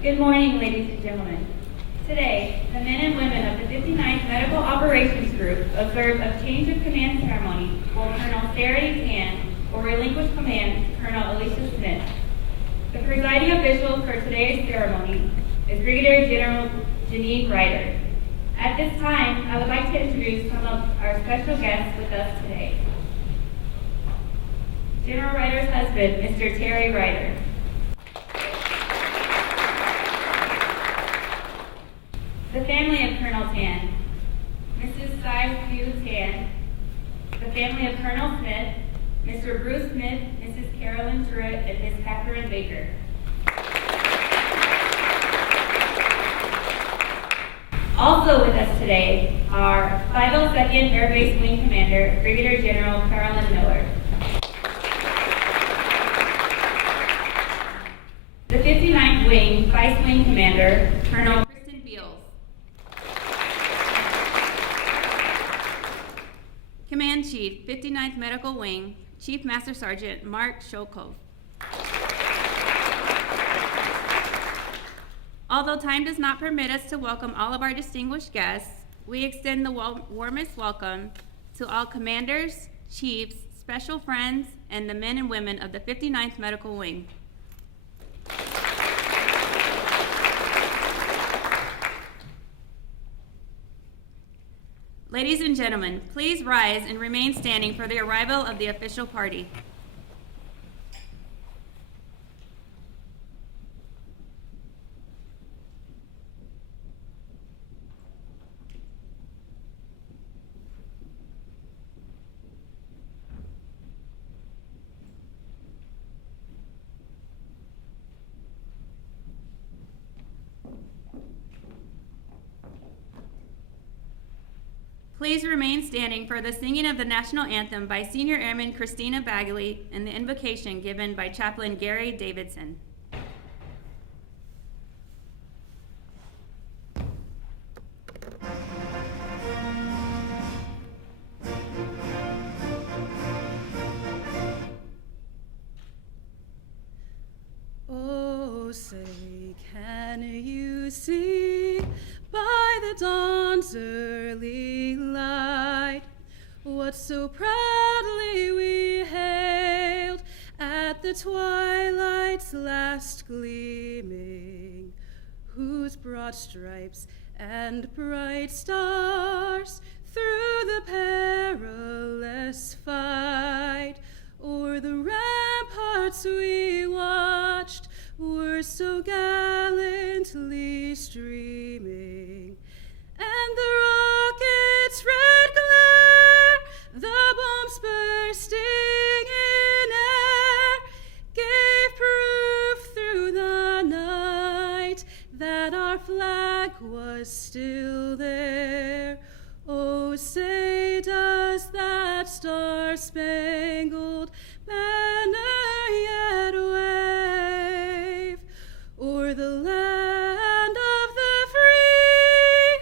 Good morning, ladies and gentlemen. Today, the men and women of the 59th Medical Operations Group observe a change of command ceremony for Colonel Sarady Tan will relinquish command to Colonel Alisha Smith. The presiding official for today's ceremony is Brigadier General Jeannine Ryder. At this time, I would like to introduce some of our special guests with us today. General Ryder's husband, Mr. Terry Ryder. The family of Colonel Tan, Mrs. Cy Tan. The family of Colonel Smith, Mr. Bruce Smith, Mrs. Carolyn Jurett, and Ms. Catherine Baker. Also with us today are 502nd Air Base Wing Commander, Brigadier General Carolyn Miller. The 59th Wing Vice Wing Commander, Colonel Command Chief, 59th Medical Wing, Chief Master Sergeant Mark Shokov. Although time does not permit us to welcome all of our distinguished guests, we extend the warmest welcome to all commanders, chiefs, special friends, and the men and women of the 59th Medical Wing. Ladies and gentlemen, please rise and remain standing for the arrival of the official party. Please remain standing for the singing of the national anthem by Senior Airman Christina Bagley and the invocation given by Chaplain Gary Davidson. Oh, say, can you see by the dawn's early light what so proudly we hailed at the twilight's last gleaming, whose broad stripes and bright stars through the perilous fight o'er the ramparts we watched were so gallantly streaming, and the rocket's red glare, the bombs bursting in air, gave proof through the night that our flag was still there. Oh, say, does that star-spangled banner yet wave o'er the land of the free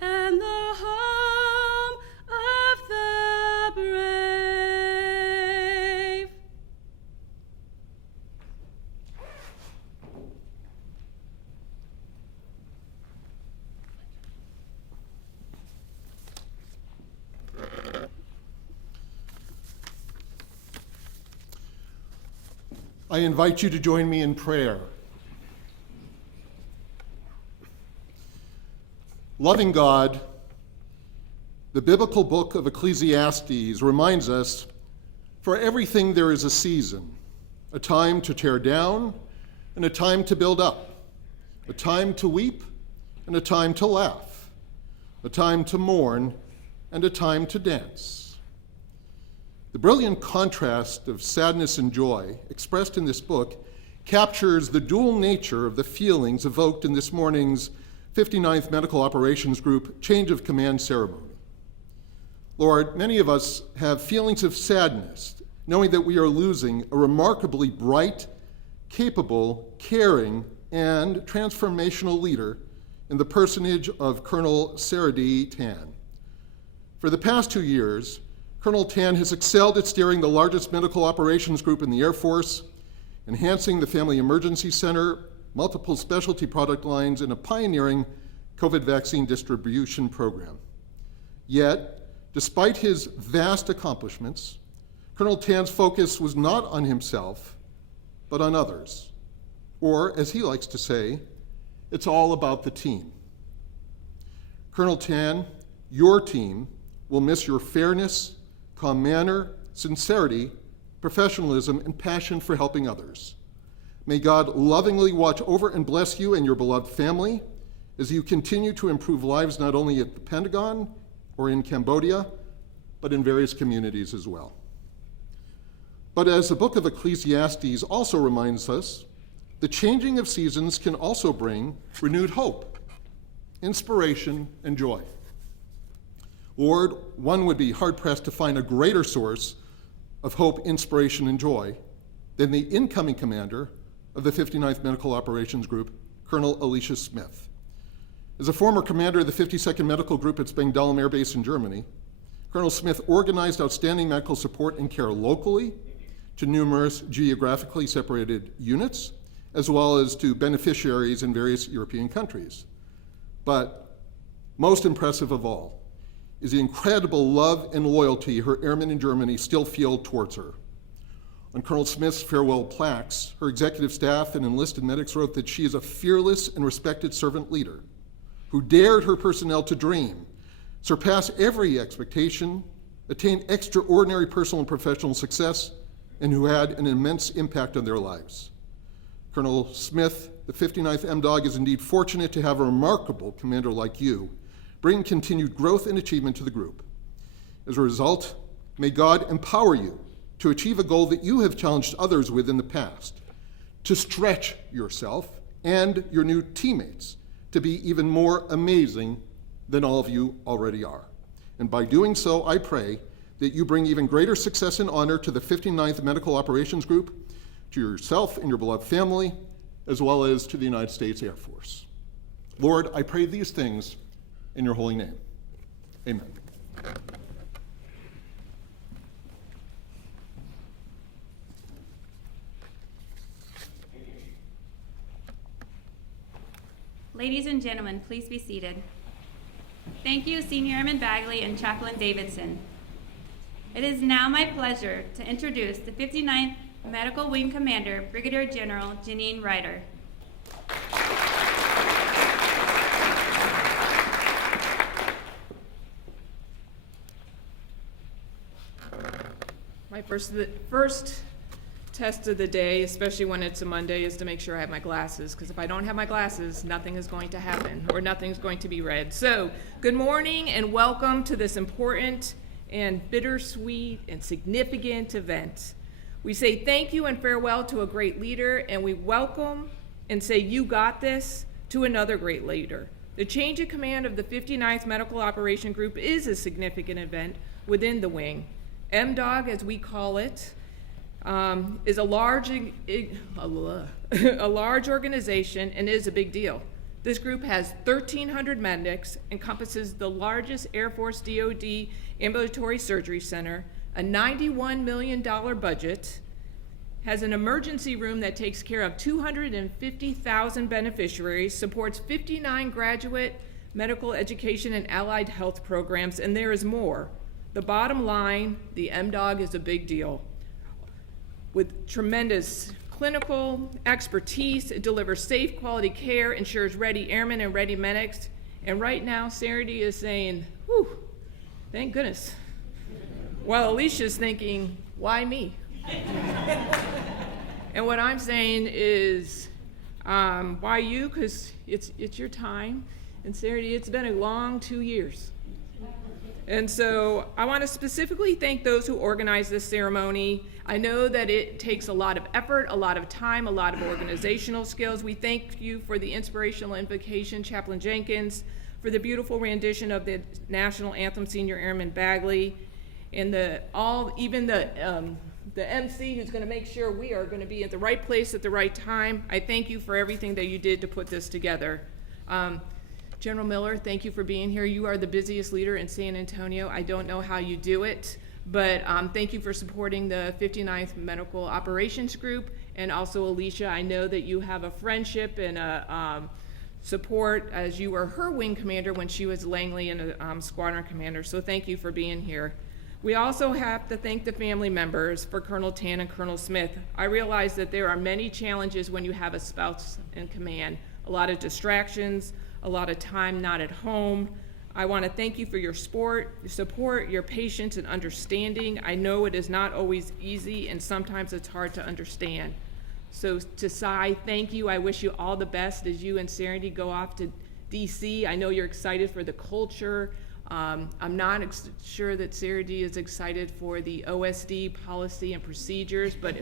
and the home of the brave? I invite you to join me in prayer. Loving God, the biblical book of Ecclesiastes reminds us, for everything there is a season, a time to tear down and a time to build up, a time to weep and a time to laugh, a time to mourn and a time to dance. The brilliant contrast of sadness and joy expressed in this book captures the dual nature of the feelings evoked in this morning's 59th Medical Operations Group change of command ceremony. Lord, many of us have feelings of sadness, knowing that we are losing a remarkably bright, capable, caring, and transformational leader in the personage of Colonel Sarady Tan. For the past 2 years, Colonel Tan has excelled at steering the largest medical operations group in the Air Force, enhancing the Family Emergency Center, multiple specialty product lines, and a pioneering COVID vaccine distribution program. Yet, despite his vast accomplishments, Colonel Tan's focus was not on himself, but on others. Or, as he likes to say, it's all about the team. Colonel Tan, your team will miss your fairness, calm manner, sincerity, professionalism, and passion for helping others. May God lovingly watch over and bless you and your beloved family as you continue to improve lives not only at the Pentagon or in Cambodia, but in various communities as well. But as the book of Ecclesiastes also reminds us, the changing of seasons can also bring renewed hope, inspiration, and joy. Lord, one would be hard-pressed to find a greater source of hope, inspiration, and joy than the incoming commander of the 59th Medical Operations Group, Colonel Alisha Smith. As a former commander of the 52nd Medical Group at Spangdahlem Air Base in Germany, Colonel Smith organized outstanding medical support and care locally to numerous geographically separated units, as well as to beneficiaries in various European countries. But most impressive of all is the incredible love and loyalty her airmen in Germany still feel towards her. On Colonel Smith's farewell plaques, her executive staff and enlisted medics wrote that she is a fearless and respected servant leader who dared her personnel to dream, surpass every expectation, attain extraordinary personal and professional success, and who had an immense impact on their lives. Colonel Smith, the 59th MDOG, is indeed fortunate to have a remarkable commander like you, bring continued growth and achievement to the group. As a result, may God empower you to achieve a goal that you have challenged others with in the past, to stretch yourself and your new teammates to be even more amazing than all of you already are. And by doing so, I pray that you bring even greater success and honor to the 59th Medical Operations Group, to yourself and your beloved family, as well as to the United States Air Force. Lord, I pray these things in your holy name. Amen. Ladies and gentlemen, please be seated. Thank you, Senior Airman Bagley and Chaplain Davidson. It is now my pleasure to introduce the 59th Medical Wing Commander, Brigadier General Jeannine Ryder. My first test of the day, especially when it's a Monday, is to make sure I have my glasses, because if I don't have my glasses, nothing is going to happen, or nothing's going to be read. So, good morning and welcome to this important and bittersweet and significant event. We say thank you and farewell to a great leader, and we welcome and say you got this to another great leader. The change of command of the 59th Medical Operation Group is a significant event within the wing. MDOG, as we call it, is a large organization and is a big deal. This group has 1,300 medics, encompasses the largest Air Force DoD ambulatory surgery center, a $91 million budget, has an emergency room that takes care of 250,000 beneficiaries, supports 59 graduate medical education and allied health programs, and there is more. The bottom line, the MDOG is a big deal. With tremendous clinical expertise, it delivers safe, quality care, ensures ready airmen and ready medics. And right now, Sarady is saying, whew, thank goodness. While Alisha's thinking, why me? And what I'm saying is, why you? Because it's your time. And Sarady, it's been a long 2 years. And so I want to specifically thank those who organized this ceremony. I know that it takes a lot of effort, a lot of time, a lot of organizational skills. We thank you for the inspirational invocation, Chaplain Jenkins, for the beautiful rendition of the national anthem, Senior Airman Bagley, and even the MC who's going to make sure we are going to be at the right place at the right time. I thank you for everything that you did to put this together. General Miller, thank you for being here. You are the busiest leader in San Antonio. I don't know how you do it, But thank you for supporting the 59th Medical Operations Group, and also Alisha, I know that you have a friendship and a support as you were her wing commander when she was Langley and a squadron commander, so thank you for being here. We also have to thank the family members for Colonel Tan and Colonel Smith. I realize that there are many challenges when you have a spouse in command, a lot of distractions, a lot of time not at home. I want to thank you for your support, your patience and understanding. I know it is not always easy and sometimes it's hard to understand. So to Cy, thank you. I wish you all the best as you and Sarady go off to DC. I know you're excited for the culture. I'm not sure that Sarady is excited for the OSD policy and procedures, but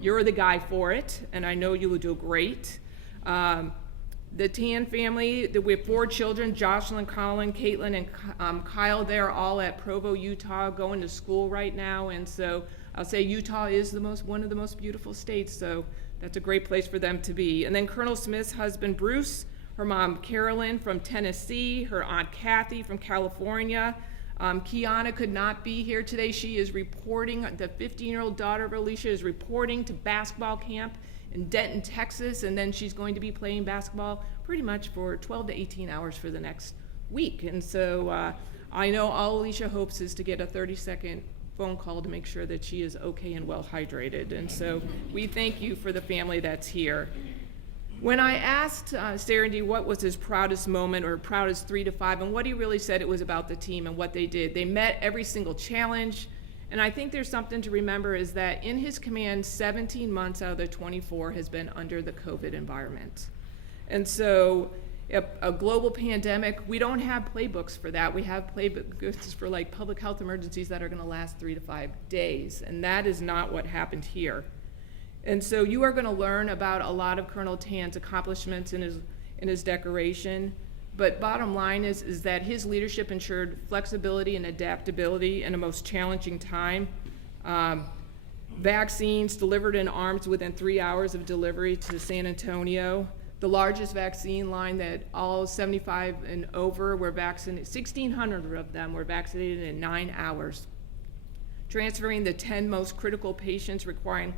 you're the guy for it, and I know you will do great. The Tan family, we have 4 children, Jocelyn, Colin, Caitlin, and Kyle. They're all at Provo, Utah, going to school right now, and so I'll say Utah is one of the most beautiful states, so that's a great place for them to be. And then Colonel Smith's husband, Bruce, her mom, Carolyn, from Tennessee, her aunt, Kathy, from California. Kiana could not be here today. She is reporting, the 15-year-old daughter of Alisha is reporting to basketball camp in Denton, Texas, and then she's going to be playing basketball pretty much for 12 to 18 hours for the next week. And so I know all Alisha hopes is to get a 30-second phone call to make sure that she is okay and well hydrated. And so we thank you for the family that's here. When I asked Sarady what was his proudest moment or proudest 3 to 5, and what he really said, it was about the team and what they did. They met every single challenge, and I think there's something to remember is that in his command, 17 months out of the 24 has been under the COVID environment. And so a global pandemic, we don't have playbooks for that. We have playbooks for like public health emergencies that are gonna last 3 to 5 days, and that is not what happened here. And so you are gonna learn about a lot of Colonel Tan's accomplishments in his decoration, but bottom line is that his leadership ensured flexibility and adaptability in a most challenging time. Vaccines delivered in arms within 3 hours of delivery to San Antonio. The largest vaccine line that all 75 and over were vaccinated, 1,600 of them were vaccinated in 9 hours. Transferring the 10 most critical patients requiring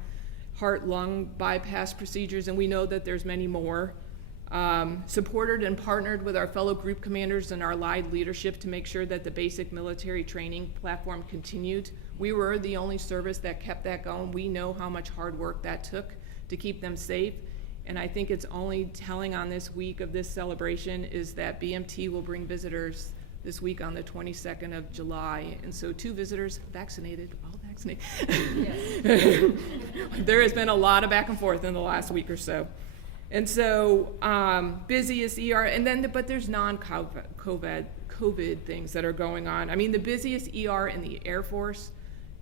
heart-lung bypass procedures, and we know that there's many more. Supported and partnered with our fellow group commanders and our allied leadership to make sure that the basic military training platform continued. We were the only service that kept that going. We know how much hard work that took to keep them safe. And I think it's only telling on this week of this celebration is that BMT will bring visitors this week on the 22nd of July. And so 2 visitors vaccinated, all vaccinated. Yes. There has been a lot of back and forth in the last week or so. And so busiest ER, and then, but there's non-COVID things that are going on. I mean, the busiest ER in the Air Force,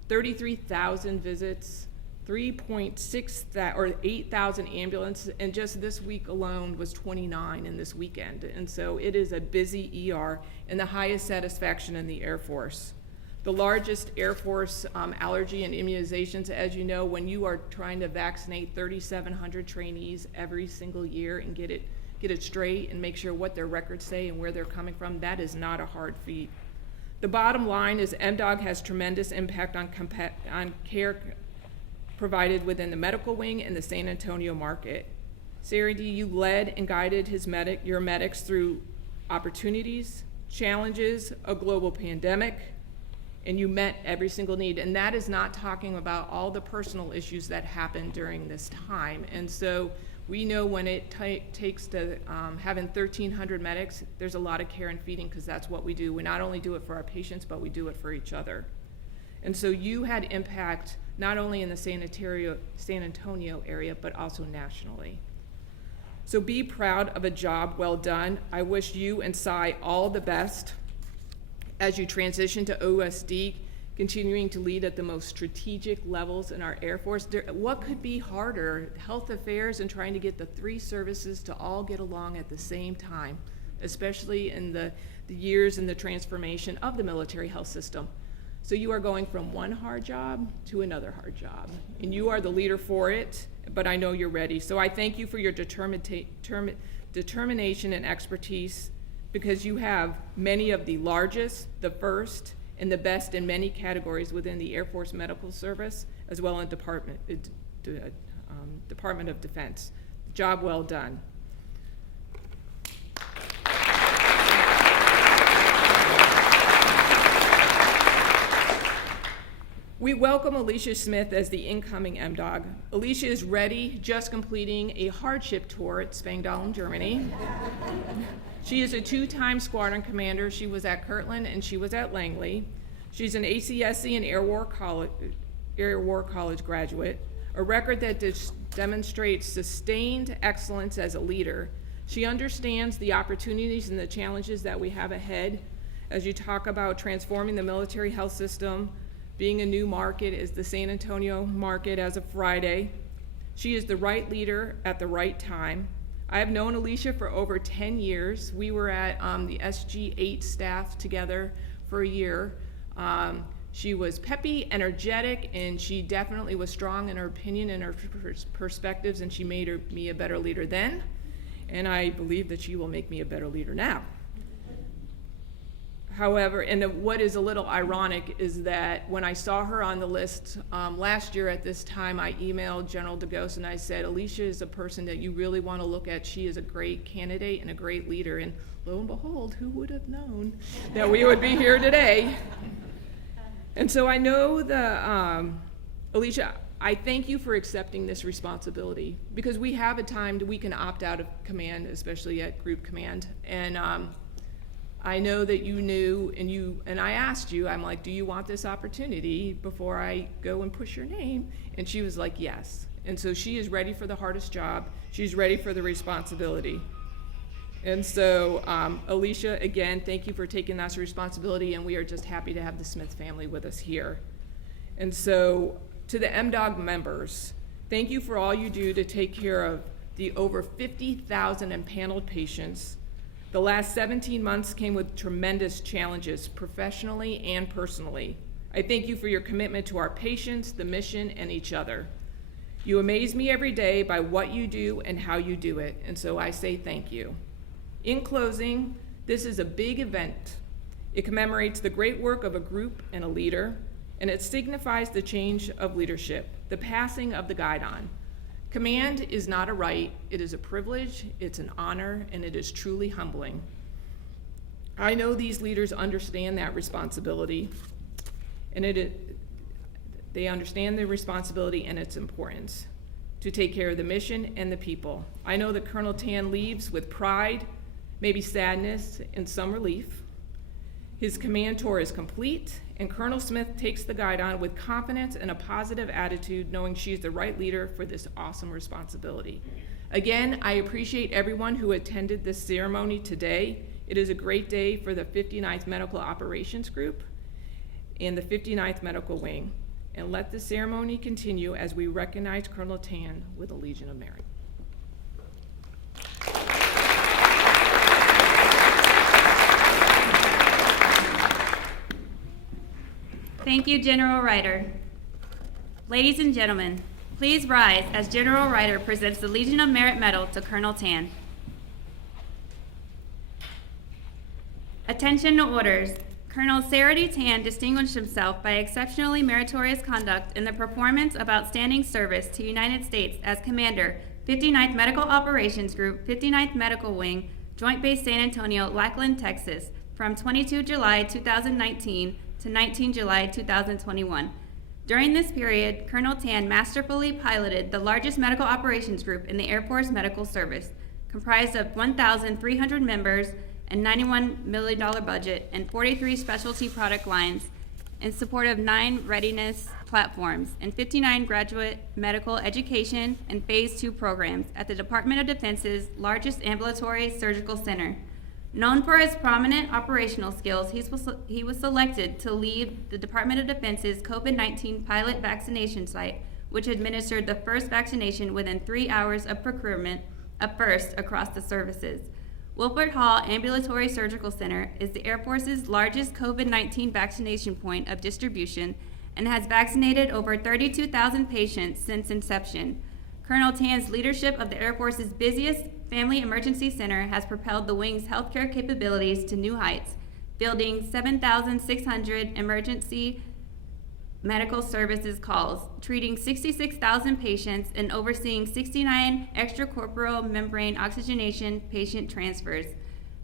33,000 visits, 8,000 ambulances, and just this week alone was 29 in this weekend. And so it is a busy ER and the highest satisfaction in the Air Force. The largest Air Force allergy and immunizations, as you know, when you are trying to vaccinate 3,700 trainees every single year and get it straight and make sure what their records say and where they're coming from, that is not a hard feat. The bottom line is MDOG has tremendous impact on care provided within the medical wing and the San Antonio market. Sarady, you led and guided your medics through opportunities, challenges, a global pandemic, and you met every single need. And that is not talking about all the personal issues that happened during this time. And so we know when it takes to having 1,300 medics, there's a lot of care and feeding because that's what we do. We not only do it for our patients, but we do it for each other. And so you had impact not only in the San Antonio area, but also nationally. So be proud of a job well done. I wish you and Cy all the best as you transition to OSD, continuing to lead at the most strategic levels in our Air Force. What could be harder? Health affairs and trying to get the 3 services to all get along at the same time, especially in the years in the transformation of the military health system. So you are going from one hard job to another hard job, and you are the leader for it, but I know you're ready. So I thank you for your determination and expertise, because you have many of the largest, the first, and the best in many categories within the Air Force Medical Service, as well as Department of Defense. Job well done. We welcome Alisha Smith as the incoming MDOG. Alisha is ready, just completing a hardship tour at Spangdahlem, Germany. She is a 2-time squadron commander. She was at Kirtland and she was at Langley. She's an ACSC and Air War College graduate, a record that demonstrates sustained excellence as a leader. She understands the opportunities and the challenges that we have ahead as you talk about transforming the military health system. Being a new market is the San Antonio market as of Friday. She is the right leader at the right time. I have known Alisha for over 10 years. We were at the SG-8 staff together for a year. She was peppy, energetic, and she definitely was strong in her opinion and her perspectives, and she made me a better leader then, and I believe that she will make me a better leader now. However, and what is a little ironic is that when I saw her on the list last year at this time, I emailed General DeGos and I said, Alisha is a person that you really want to look at. She is a great candidate and a great leader. And lo and behold, who would have known that we would be here today? And so I know Alisha, I thank you for accepting this responsibility, because we have a time we can opt out of command, especially at group command. And I know that you knew, and I asked you, I'm like, do you want this opportunity before I go and push your name? And she was like, yes. And so she is ready for the hardest job. She's ready for the responsibility. And so, Alisha, again, thank you for taking that responsibility, and we are just happy to have the Smith family with us here. And so, to the MDOG members, thank you for all you do to take care of the over 50,000 empaneled patients. The last 17 months came with tremendous challenges, professionally and personally. I thank you for your commitment to our patients, the mission, and each other. You amaze me every day by what you do and how you do it, and so I say thank you. In closing, this is a big event. It commemorates the great work of a group and a leader, and it signifies the change of leadership, the passing of the guidon. Command is not a right, it is a privilege, it's an honor, and it is truly humbling. I know these leaders understand that responsibility, and they understand the responsibility and its importance to take care of the mission and the people. I know that Colonel Tan leaves with pride, maybe sadness, and some relief. His command tour is complete, and Colonel Smith takes the guidon with confidence and a positive attitude, knowing she is the right leader for this awesome responsibility. Again, I appreciate everyone who attended this ceremony today. It is a great day for the 59th Medical Operations Group and the 59th Medical Wing. And let the ceremony continue as we recognize Colonel Tan with a Legion of Merit. Thank you, General Ryder. Ladies and gentlemen, please rise as General Ryder presents the Legion of Merit Medal to Colonel Tan. Attention to orders. Colonel Sarady Tan distinguished himself by exceptionally meritorious conduct in the performance of outstanding service to United States as Commander, 59th Medical Operations Group, 59th Medical Wing, Joint Base San Antonio-Lackland, Texas, from 22 July 2019 to 19 July 2021. During this period, Colonel Tan masterfully piloted the largest medical operations group in the Air Force Medical Service, comprised of 1,300 members and $91 million budget and 43 specialty product lines in support of 9 readiness platforms and 59 graduate medical education and Phase 2 programs at the Department of Defense's largest ambulatory surgical center. Known for his prominent operational skills, he was selected to lead the Department of Defense's COVID-19 pilot vaccination site, which administered the first vaccination within 3 hours of procurement, a first across the services. Wilford Hall Ambulatory Surgical Center is the Air Force's largest COVID-19 vaccination point of distribution and has vaccinated over 32,000 patients since inception. Colonel Tan's leadership of the Air Force's busiest Family Emergency Center has propelled the wing's healthcare capabilities to new heights, fielding 7,600 emergency medical services calls, treating 66,000 patients, and overseeing 69 extracorporeal membrane oxygenation patient transfers.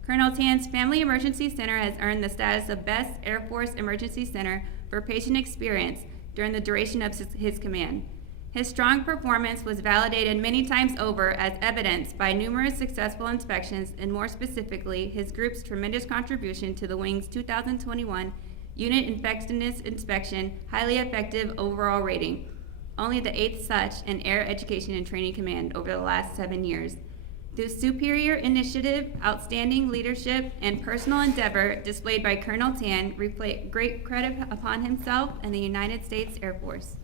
Colonel Tan's Family Emergency Center has earned the status of Best Air Force Emergency Center for patient experience during the duration of his command. His strong performance was validated many times over, as evidenced by numerous successful inspections, and more specifically, his group's tremendous contribution to the Wing's 2021 Unit Effectiveness Inspection Highly Effective Overall Rating, only the 8th such in Air Education and Training Command over the last 7 years. Through superior initiative, outstanding leadership, and personal endeavor displayed by Colonel Tan, reflect great credit upon himself and the United States Air Force.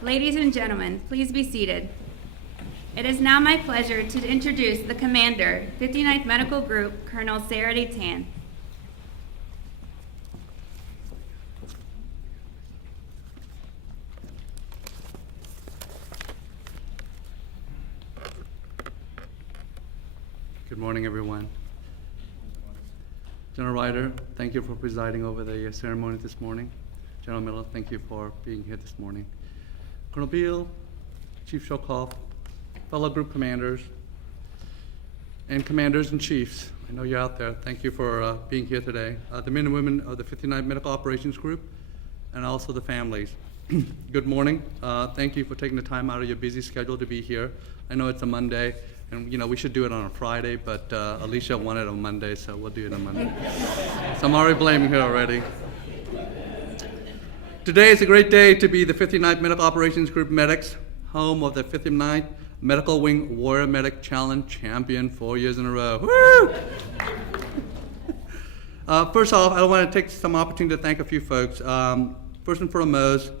Ladies and gentlemen, please be seated. It is now my pleasure to introduce the Commander, 59th Medical Group, Colonel Sarady Tan. Good morning, everyone. General Ryder, thank you for presiding over the ceremony this morning. General Miller, thank you for being here this morning. Colonel Beal, Chief Shokov, fellow group commanders, and commanders and chiefs, I know you're out there. Thank you for being here today. The men and women of the 59th Medical Operations Group, and also the families. Good morning. Thank you for taking the time out of your busy schedule to be here. I know it's a Monday, and we should do it on a Friday, but Alisha wanted it on Monday, so we'll do it on Monday. So I'm already blaming her already. Today is a great day to be the 59th Medical Operations Group medics, home of the 59th Medical Wing Warrior Medic Challenge champion 4 years in a row. Woo! First off, I want to take some opportunity to thank a few folks. First and foremost,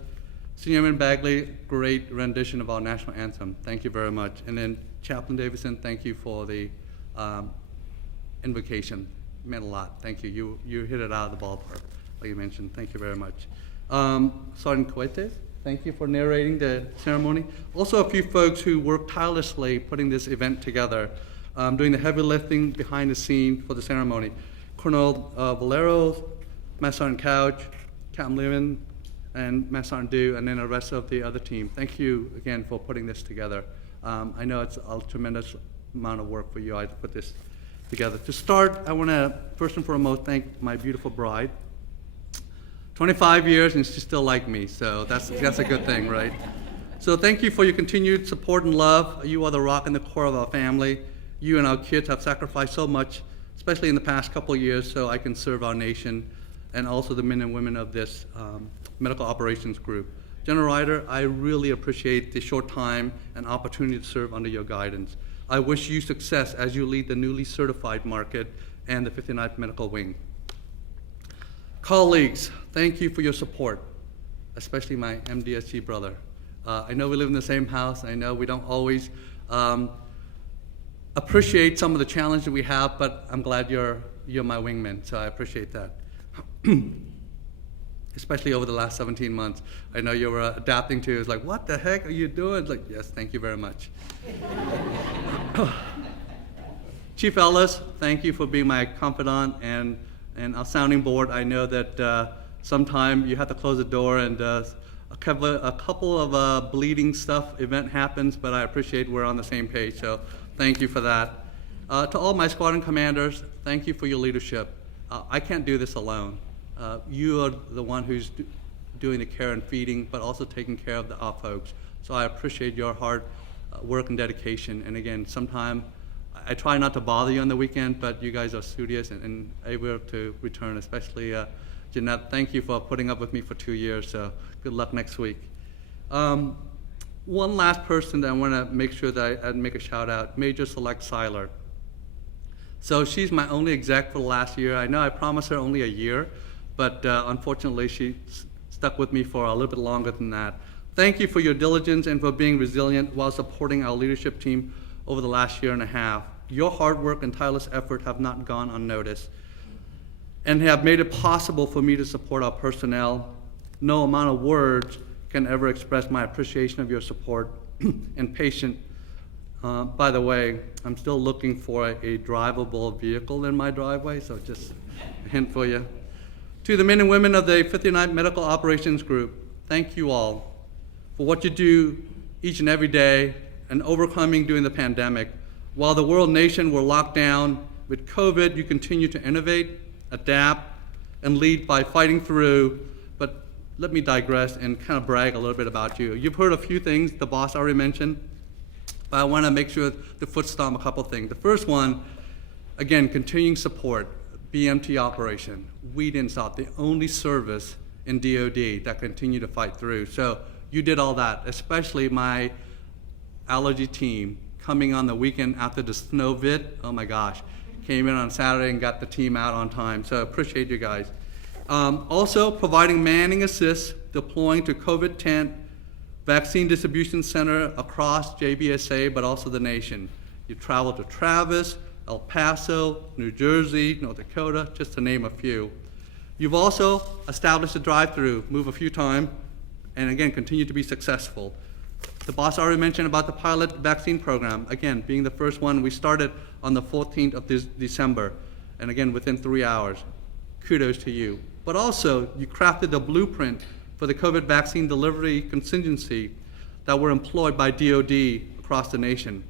Senior Airman Bagley, great rendition of our national anthem. Thank you very much. And then Chaplain Davidson, thank you for the invocation. It meant a lot. Thank you. You hit it out of the ballpark, like you mentioned. Thank you very much. Sergeant Coetes, thank you for narrating the ceremony. Also a few folks who worked tirelessly putting this event together, doing the heavy lifting behind the scene for the ceremony. Colonel Valero, Master Sergeant Couch, Captain Levin, and Master Sergeant Dew, and then the rest of the other team. Thank you again for putting this together. I know it's a tremendous amount of work for you to put this together. To start, I want to first and foremost thank my beautiful bride. 25 years and she's still like me, so that's a good thing, right? So thank you for your continued support and love. You are the rock and the core of our family. You and our kids have sacrificed so much, especially in the past couple of years, so I can serve our nation and also the men and women of this medical operations group. General Ryder, I really appreciate the short time and opportunity to serve under your guidance. I wish you success as you lead the newly certified market and the 59th Medical Wing. Colleagues, thank you for your support, especially my MDSG brother. I know we live in the same house. I know we don't always appreciate some of the challenges we have, but I'm glad you're my wingman, so I appreciate that. Especially over the last 17 months. I know you were adapting to, it's like, what the heck are you doing? It's like, yes, thank you very much. Chief Ellis, thank you for being my confidant and our sounding board. I know that sometime you have to close the door and a couple of bleeding stuff event happens, but I appreciate we're on the same page, so thank you for that. To all my squadron commanders, thank you for your leadership. I can't do this alone. You are the one who's doing the care and feeding, but also taking care of our folks. So I appreciate your hard work and dedication. And again, sometime I try not to bother you on the weekend, but you guys are studious and able to return, especially Jeannette. Thank you for putting up with me for 2 years, so good luck next week. One last person that I want to make sure that I'd make a shout out, Major Select Seiler. So she's my only exec for the last year. I know I promised her only a year, but unfortunately she stuck with me for a little bit longer than that. Thank you for your diligence and for being resilient while supporting our leadership team over the last year and a half. Your hard work and tireless effort have not gone unnoticed and have made it possible for me to support our personnel. No amount of words can ever express my appreciation of your support and patience. By the way, I'm still looking for a drivable vehicle in my driveway, so just a hint for you. To the men and women of the 59th Medical Operations Group, thank you all for what you do each and every day and overcoming during the pandemic. While the world nation were locked down with COVID, you continue to innovate, adapt, and lead by fighting through. But let me digress and kind of brag a little bit about you. You've heard a few things the boss already mentioned, but I want to make sure to foot stomp a couple things. The first one, again, continuing support, BMT operation. We didn't stop, the only service in DOD that continued to fight through. So you did all that, especially my allergy team coming on the weekend after the snow vid. Oh my gosh, came in on Saturday and got the team out on time. So appreciate you guys. Also providing manning assist, deploying to COVID tent, vaccine distribution center across JBSA, but also the nation. You traveled to Travis, El Paso, New Jersey, North Dakota, just to name a few. You've also established a drive-through, move a few times, and again, continue to be successful. The boss already mentioned about the pilot vaccine program. Again, being the first one, we started on the 14th of this December, and again, within 3 hours. Kudos to you. But also, you crafted the blueprint for the COVID vaccine delivery contingency that were employed by DOD across the nation.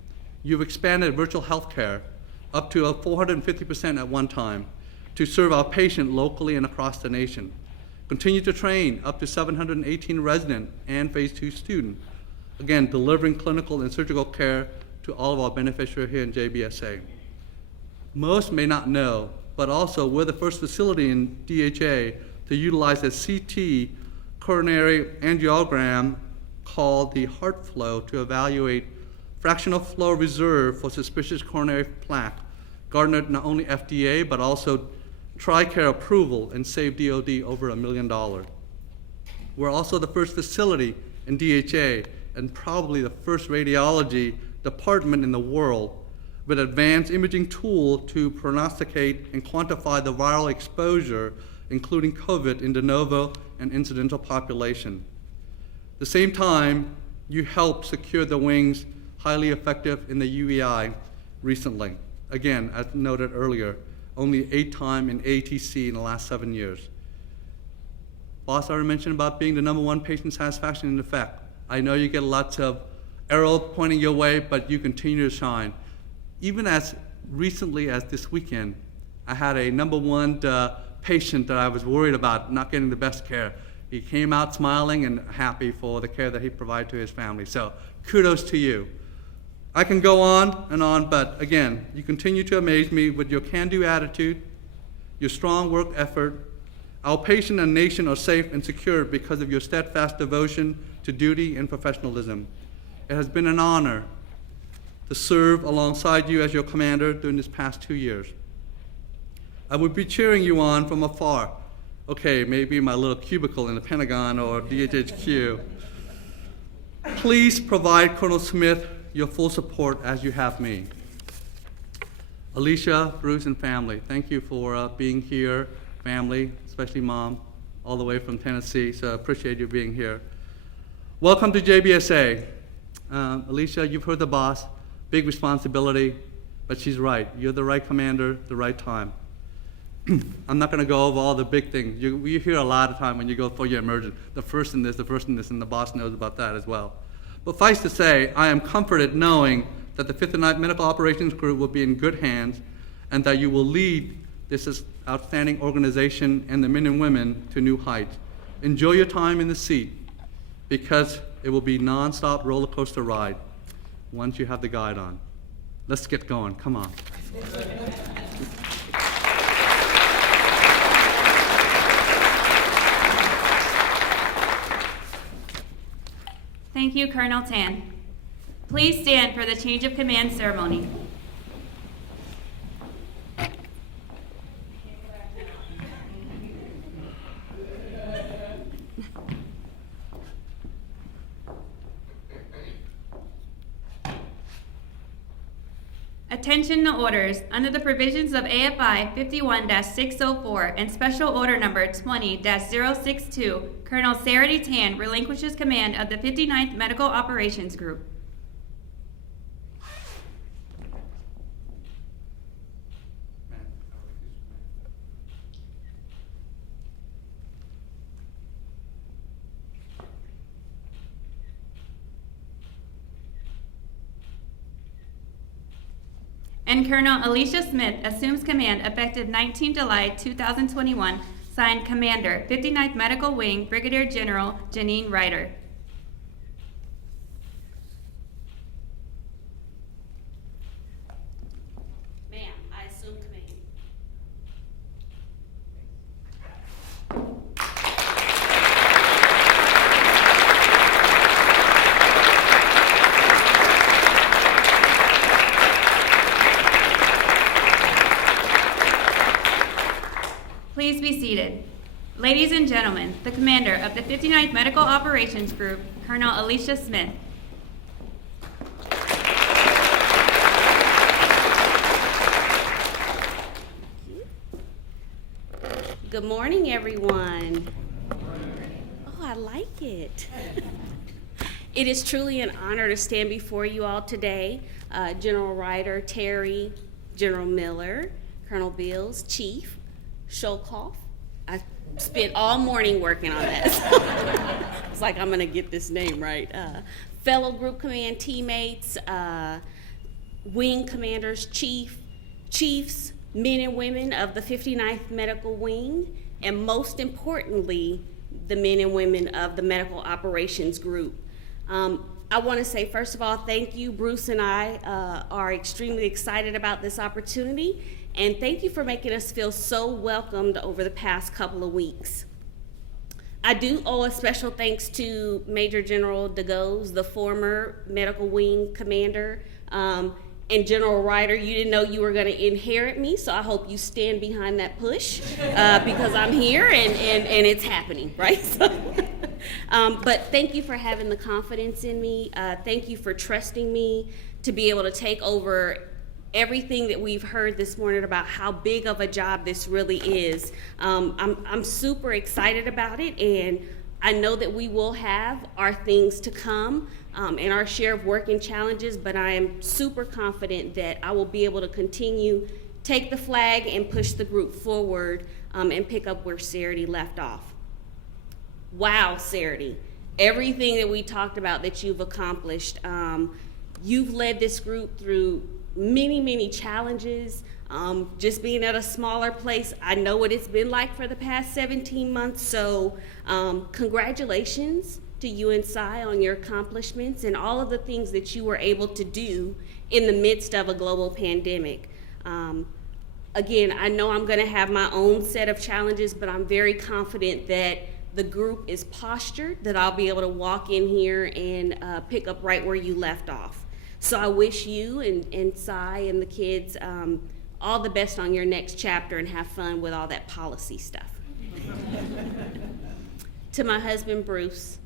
You've expanded virtual healthcare up to 450% at one time to serve our patient locally and across the nation. Continue to train up to 718 resident and phase 2 student. Again, delivering clinical and surgical care to all of our beneficiaries here in JBSA. Most may not know, but also we're the first facility in DHA to utilize a CT coronary angiogram called the heart flow to evaluate fractional flow reserve for suspicious coronary plaque, garnered not only FDA, but also TRICARE approval and saved DOD over $1 million. We're also the first facility in DHA and probably the first radiology department in the world with advanced imaging tool to prognosticate and quantify the viral exposure, including COVID in de novo and incidental population. At the same time, you helped secure the wings highly effective in the UEI recently. Again, as noted earlier, only 8th time in ATC in the last 7 years. Boss already mentioned about being the #1 patient satisfaction in effect. I know you get lots of arrows pointing your way, but you continue to shine. Even as recently as this weekend, I had a #1 patient that I was worried about not getting the best care. He came out smiling and happy for the care that he provided to his family. So kudos to you. I can go on, but again, you continue to amaze me with your can-do attitude, your strong work effort. Our patient and nation are safe and secure because of your steadfast devotion to duty and professionalism. It has been an honor to serve alongside you as your commander during this past 2 years. I would be cheering you on from afar. Okay, maybe my little cubicle in the Pentagon or DHHQ. Please provide Colonel Smith your full support as you have me. Alisha, Bruce, and family, thank you for being here. Family, especially mom, all the way from Tennessee, so appreciate you being here. Welcome to JBSA. Alisha, you've heard the boss, big responsibility, but she's right. You're the right commander, the right time. I'm not going to go over all the big things. You hear a lot of time when you go for your emergent, the first in this, and the boss knows about that as well. But suffice to say, I am comforted knowing that the 59th Medical Operations Group will be in good hands and that you will lead this outstanding organization and the men and women to new heights. Enjoy your time in the seat because it will be non-stop roller coaster ride once you have the guide on. Let's get going, come on. Thank you, Colonel Tan. Please stand for the change of command ceremony. Attention to orders. Under the provisions of AFI 51-604 and Special Order Number 20-062, Colonel Sarady Tan relinquishes command of the 59th Medical Operations Group. And Colonel Alisha Smith assumes command effective 19 July 2021, signed Commander, 59th Medical Wing, Brigadier General Jeannine Ryder. Ma'am, I assume command. Please be seated. Ladies and gentlemen, the commander of the 59th Medical Operations Group, Colonel Alisha Smith. Good morning, everyone. Oh, I like it. It is truly an honor to stand before you all today. General Ryder, Terry, General Miller, Colonel Bills, Chief, Sholkoff. I spent all morning working on this. It's like I'm gonna get this name right. Fellow group command teammates, wing commanders, chiefs, men and women of the 59th Medical Wing, and most importantly, the men and women of the Medical Operations Group. I want to say, first of all, thank you. Bruce and I are extremely excited about this opportunity, and thank you for making us feel so welcomed over the past couple of weeks. I do owe a special thanks to Major General DeGoes, the former Medical Wing commander, and General Ryder. You didn't know you were going to inherit me, so I hope you stand behind that push because I'm here and it's happening, right? But thank you for having the confidence in me. Thank you for trusting me to be able to take over everything that we've heard this morning about how big of a job this really is. I'm super excited about it, and I know that we will have our things to come and our share of working challenges, but I am super confident that I will be able to continue, take the flag and push the group forward and pick up where Sarady left off. Wow, Sarady, everything that we talked about that you've accomplished, you've led this group through many challenges. Just being at a smaller place, I know what it's been like for the past 17 months, so congratulations to you and Cy on your accomplishments and all of the things that you were able to do in the midst of a global pandemic. Again, I know I'm going to have my own set of challenges, but I'm very confident that the group is postured, that I'll be able to walk in here and pick up right where you left off. So I wish you and Cy and the kids all the best on your next chapter and have fun with all that policy stuff. To my husband, Bruce,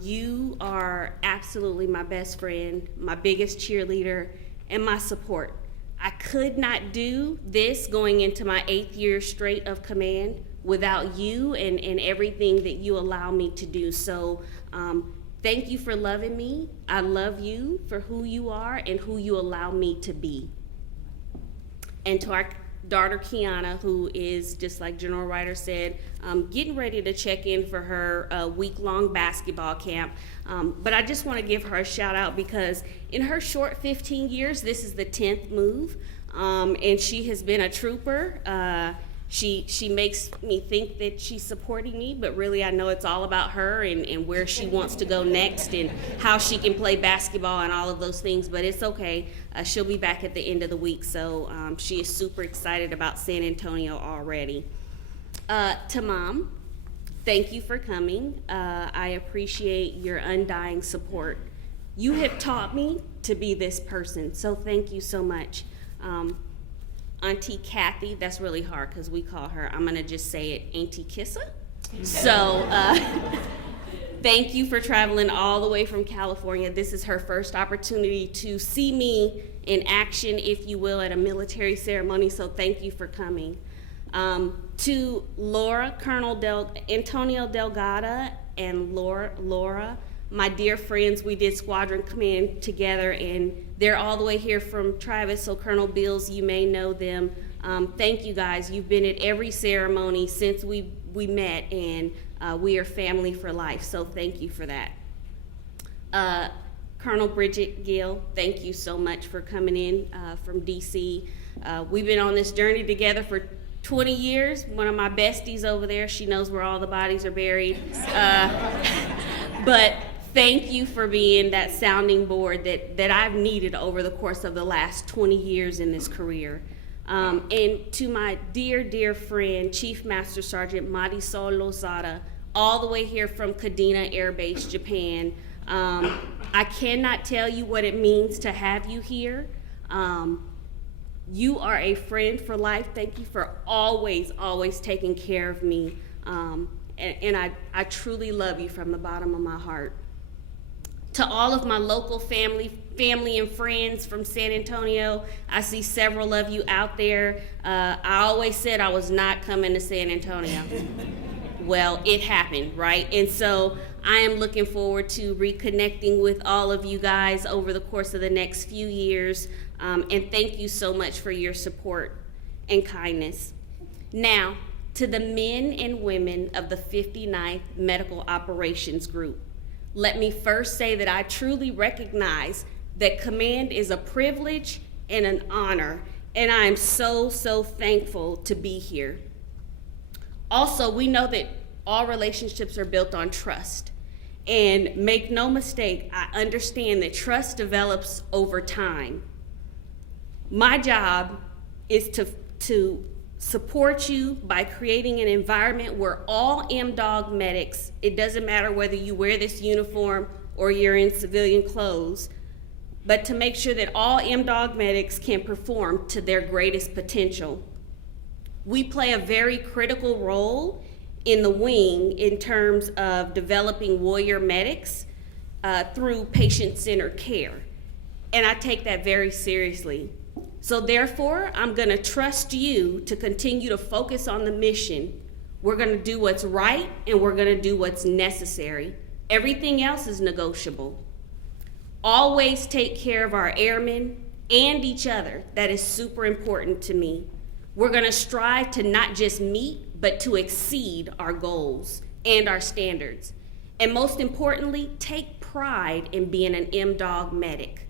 you are absolutely my best friend, my biggest cheerleader, and my support. I could not do this going into my 8th year straight of command without you and everything that you allow me to do. So thank you for loving me. I love you for who you are and who you allow me to be. And to our daughter, Kiana, who is, just like General Ryder said, getting ready to check in for her week-long basketball camp. But I just want to give her a shout out because in her short 15 years, this is the 10th move, and she has been a trooper. She makes me think that she's supporting me, but really I know it's all about her and where she wants to go next and how she can play basketball and all of those things, but it's okay. She'll be back at the end of the week, so she is super excited about San Antonio already. To Mom, thank you for coming. I appreciate your undying support. You have taught me to be this person, so thank you so much. Auntie Kathy, that's really hard because we call her, I'm gonna just say it, Auntie Kissa. So Thank you for traveling all the way from California. This is her first opportunity to see me in action, if you will, at a military ceremony, so thank you for coming. To Laura, Antonio Delgado, and Laura, my dear friends, we did Squadron Command together, and they're all the way here from Travis, so Colonel Bills, you may know them. Thank you guys. You've been at every ceremony since we met, and we are family for life, so thank you for that. Colonel Bridget Gill, thank you so much for coming in from DC. We've been on this journey together for 20 years. One of my besties over there, she knows where all the bodies are buried. But thank you for being that sounding board that I've needed over the course of the last 20 years in this career. And to my dear friend, Chief Master Sergeant Marisol Lozada, all the way here from Kadena Air Base, Japan. I cannot tell you what it means to have you here. You are a friend for life. Thank you for always taking care of me. And I truly love you from the bottom of my heart. To all of my local family and friends from San Antonio, I see several of you out there. I always said I was not coming to San Antonio. Well, it happened, right? And so I am looking forward to reconnecting with all of you guys over the course of the next few years. And thank you so much for your support and kindness. Now, to the men and women of the 59th Medical Operations Group, let me first say that I truly recognize that command is a privilege and an honor, and I am so thankful to be here. Also, we know that all relationships are built on trust. And make no mistake, I understand that trust develops over time. My job is to support you by creating an environment where all MDOG medics, it doesn't matter whether you wear this uniform or you're in civilian clothes, but to make sure that all MDOG medics can perform to their greatest potential. We play a very critical role in the wing in terms of developing warrior medics through patient-centered care. And I take that very seriously. So therefore, I'm gonna trust you to continue to focus on the mission. We're gonna do what's right and we're gonna do what's necessary. Everything else is negotiable. Always take care of our airmen and each other. That is super important to me. We're gonna strive to not just meet, but to exceed our goals and our standards. And most importantly, take pride in being an MDOG medic.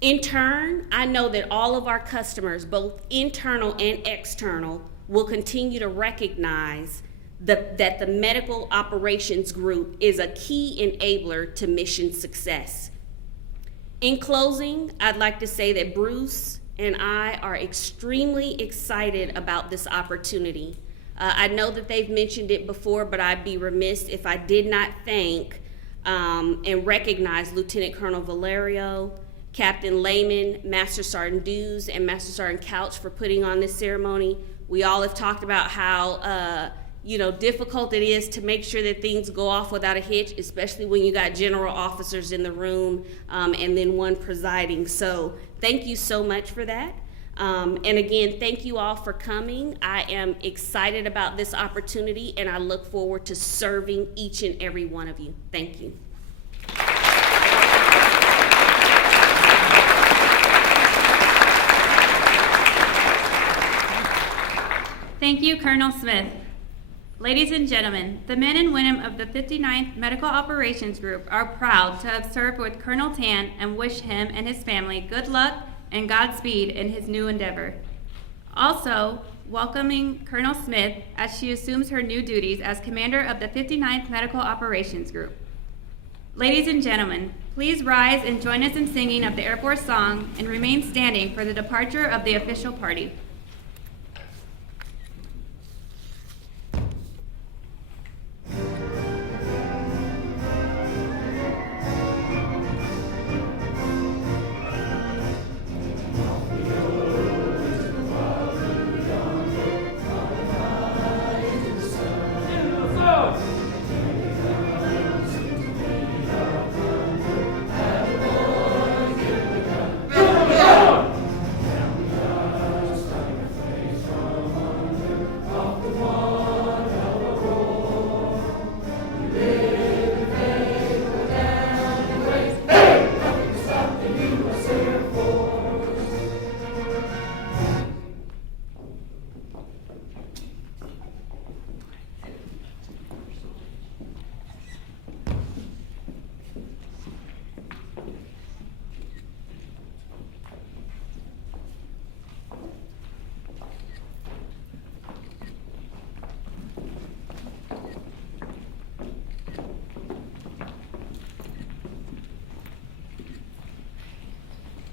In turn, I know that all of our customers, both internal and external, will continue to recognize that the Medical Operations Group is a key enabler to mission success. In closing, I'd like to say that Bruce and I are extremely excited about this opportunity. I know that they've mentioned it before, but I'd be remiss if I did not thank and recognize Lieutenant Colonel Valerio, Captain Lehman, Master Sergeant Dews, and Master Sergeant Couch for putting on this ceremony. We all have talked about how difficult it is to make sure that things go off without a hitch, especially when you got general officers in the room and then one presiding. So thank you so much for that. And again, thank you all for coming. I am excited about this opportunity and I look forward to serving each and every one of you. Thank you. Thank you, Colonel Smith. Ladies and gentlemen, the men and women of the 59th Medical Operations Group are proud to have served with Colonel Tan and wish him and his family good luck and Godspeed in his new endeavor. Also, welcoming Colonel Smith as she assumes her new duties as commander of the 59th Medical Operations Group. Ladies and gentlemen, please rise and join us in singing of the Air Force song and remain standing for the departure of the official party.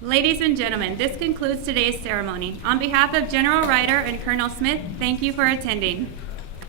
Ladies and gentlemen, this concludes today's ceremony. On behalf of General Ryder and Colonel Smith, thank you for attending.